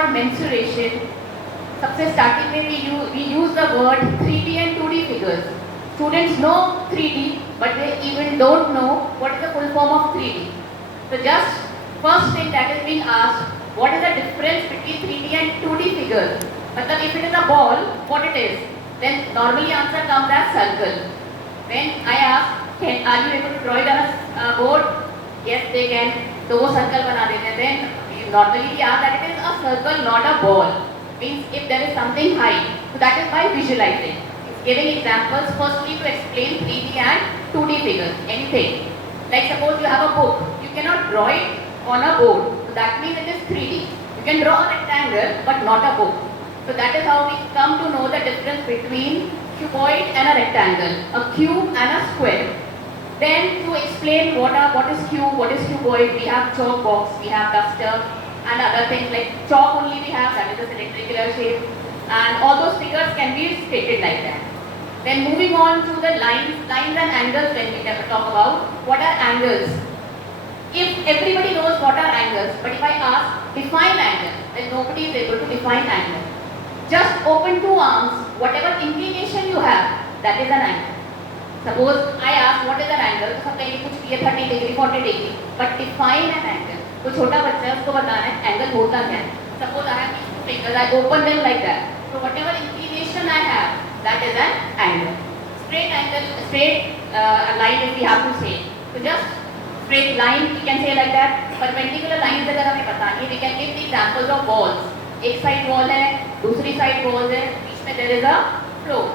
for mensuration, सबसे starting में we use the word 3D and 2D figures. Students know 3D, but they even don't know what is the full form of 3D. So just first thing that is being asked, what is the difference between 3D and 2D figures? मतलब if it is a ball, what it is? Then normally answer comes as circle. When I ask, are you able to draw it on a board? Yes, they can. तो वो circle बना देते हैं. Then normally we ask that it is a circle, not a ball. Means if there is something high, so that is by visualizing. It's giving examples firstly to explain 3D and 2D figures. Anything. Like suppose you have a book, you cannot draw it on a board. So that means it is 3D. You can draw a rectangle, but not a book. So that is how we come to know the difference between cuboid and a rectangle, a cube and a square. Then to explain what is cube, what is cuboid, we have chalk box, we have duster, and other things like chalk only we have, that is a cylindrical shape, and all those figures can be stated like that. Then moving on to the lines and angles when we talk about what are angles. If everybody knows what are angles, but if I ask define angle, then nobody is able to define angle. Just open two arms, whatever inclination you have, that is an angle. Suppose I ask what is an angle, तो सब कहेंगे कुछ भी है 30 degree 40 degree, but define an angle. तो छोटा बच्चा है उसको बताना है angle होता क्या है. Suppose I have these two fingers, I open them like that. So whatever inclination I have, that is an angle. Straight angle, straight line if we have to say. So just straight line we can say like that. Perpendicular lines अगर हमें बतानी है, we can give the examples of walls. एक side wall है, दूसरी side wall है, बीच में there is a floor.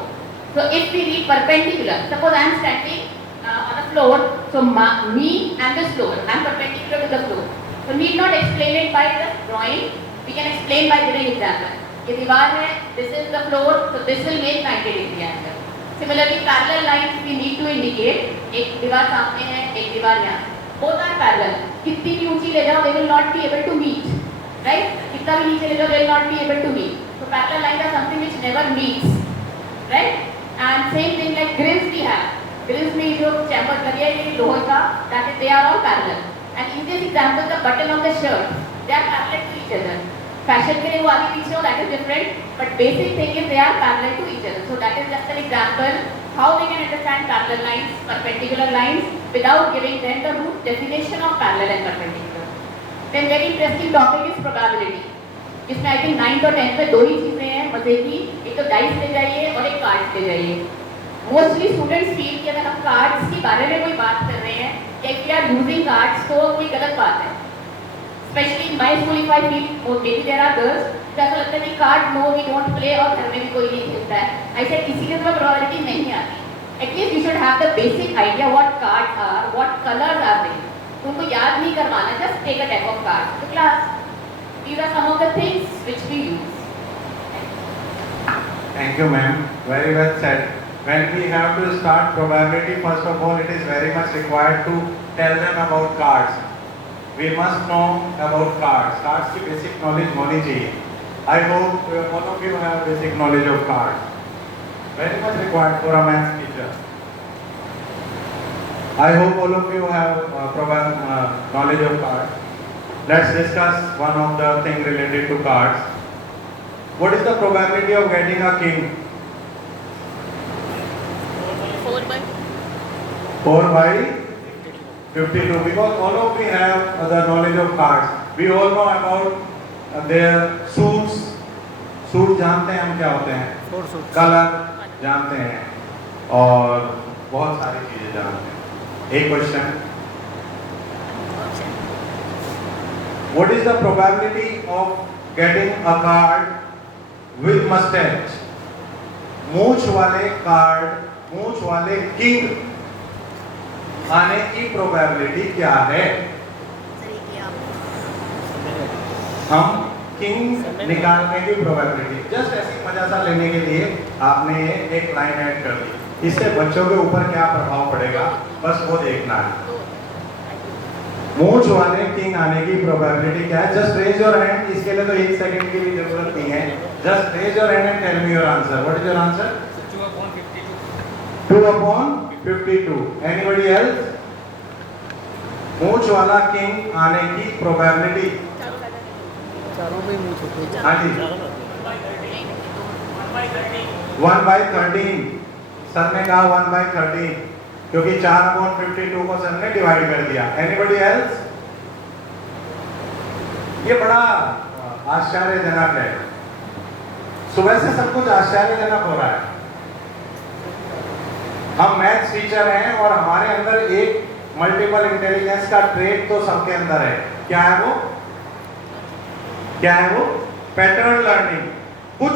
So if we read perpendicular, suppose I am standing on a floor, so me and this floor, I am perpendicular to the floor. So need not explain it by the drawing, we can explain by giving example. ये दीवार है, this is the floor, so this will make 90 degree angle. Similarly, parallel lines we need to indicate, एक दीवार सामने है, एक दीवार यहाँ. Both are parallel. कितनी भी ऊंची ले जाओ, they will not be able to meet, right? कितना भी नीचे ले जाओ, they will not be able to meet. So parallel lines are something which never meets, right? And same thing like grills we have. Grills में जो chamber करिए ये लोहे का, that is they are all parallel. And in this example, the button of the shirt, they are parallel to each other. Fashion के लिए वो आगे पीछे हो, that is different. But basic thing is they are parallel to each other. So that is just an example how we can understand parallel lines, perpendicular lines without giving them the root definition of parallel and perpendicular. Then very interesting topic is probability. जिसमें I think 9th और 10th में दो ही चीज़ें हैं मजे की, एक तो डाइस ले जाइए और एक कार्ड्स ले जाइए. मोस्टली स्टूडेंट्स फील कि अगर हम कार्ड्स के बारे में कोई बात कर रहे हैं या if we are using cards तो कोई गलत बात है. Specially in my school if I feel may be there are girls तो ऐसा लगता है कि card no we don't play और घर में भी कोई नहीं खेलता है. ऐसे इसीलिए तो प्रोबेबिलिटी नहीं आती. At least you should have the basic idea what cards are, what colours are they. तुमको याद नहीं करवाना, just take a deck of cards to class. These are some of the things which we use. Thank you, ma'am. Very well said. When we have to start probability, first of all, it is very much required to tell them about cards. We must know about cards. Cards की basic knowledge होनी चाहिए. I hope all of you have basic knowledge of cards. Very much required for a maths teacher. I hope all of you have knowledge of cards. Let's discuss one of the things related to cards. What is the probability of getting a king? 4 by 52. Because all of we have the knowledge of cards. We all know about their suits. Suit जानते हैं हम क्या होते हैं? Colour जानते हैं और बहुत सारी चीजें जानते हैं. एक question. What is the probability of getting a card with mustache? मूछ वाले कार्ड, मूछ वाले किंग आने की प्रोबेबिलिटी क्या है? हम किंग निकालने की प्रोबेबिलिटी जस्ट ऐसी मजा सा लेने के लिए आपने एक लाइन ऐड कर दी. इससे बच्चों के ऊपर क्या प्रभाव पड़ेगा बस वो देखना है. मूछ वाले किंग आने की प्रोबेबिलिटी क्या है? Just raise your hand. इसके लिए तो 1 सेकंड की भी जरूरत नहीं है. Just raise your hand and tell me your answer. What is your answer? 2/52. Anybody else? मूछ वाला किंग आने की प्रोबेबिलिटी चारों पे मुंह छोटे हाँ जी 1/13 सर ने कहा 1/13 क्योंकि 4/52 को सर ने डिवाइड कर दिया। Anybody else? ये बड़ा आश्चर्यजनक है। सुबह से सब कुछ आश्चर्यजनक हो रहा है। हम मैथ्स टीचर हैं और हमारे अंदर एक मल्टीपल इंटेलिजेंस का ट्रेट तो सबके अंदर है। क्या है वो? क्या है वो? Pattern learning. कुछ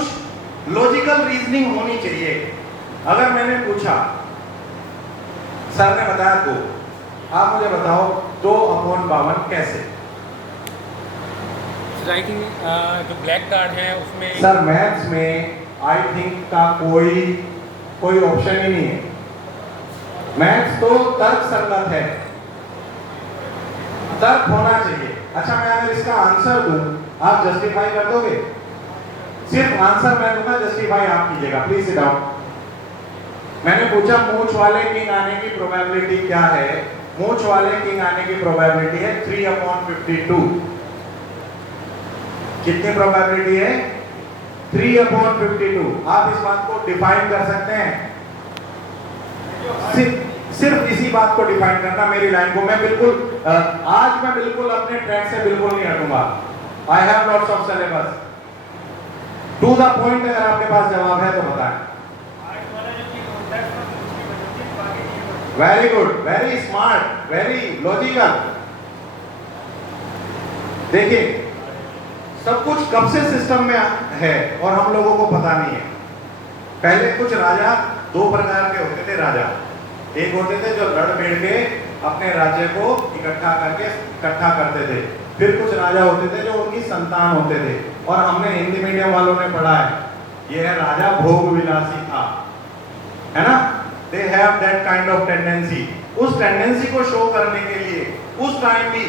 लॉजिकल रीजनिंग होनी चाहिए। अगर मैंने पूछा, सर ने बताया 2, आप मुझे बताओ 2/52 कैसे? राइटिंग जो ब्लैक कार्ड है उसमें सर मैथ्स में आई थिंक का कोई ऑप्शन ही नहीं है। मैथ्स तो तर्क संगत है, तर्क होना चाहिए। अच्छा, मैं अगर इसका आंसर दूं, आप जस्टिफाई कर दोगे? सिर्फ आंसर मैं दूंगा, जस्टिफाई आप कीजिएगा। Please sit down. मैंने पूछा मूंछ वाले किंग आने की प्रोबेबिलिटी क्या है? मूंछ वाले किंग आने की प्रोबेबिलिटी है 3/52। कितनी प्रोबेबिलिटी है? 3/52। आप इस बात को डिफाइन कर सकते हैं? सिर्फ इसी बात को डिफाइन करना, मेरी लाइन को। मैं बिल्कुल आज मैं बिल्कुल अपने ट्रैक से बिल्कुल नहीं हटूंगा। I have lots of syllabus. To the point अगर आपके पास जवाब है तो बताएं। Very good, very smart, very logical. देखिए, सब कुछ कब से सिस्टम में है और हम लोगों को पता नहीं है। पहले कुछ राजा 2 प्रकार के होते थे। राजा एक होते थे जो लड़ भिड़ के अपने राज्य को इकट्ठा करते थे। फिर कुछ राजा होते थे जो उनकी संतान होते थे, और हमने हिंदी मीडियम वालों ने पढ़ा है, ये है राजा भोग विलासी था, है ना? They have that kind of tendency. उस टेंडेंसी को शो करने के लिए उस टाइम भी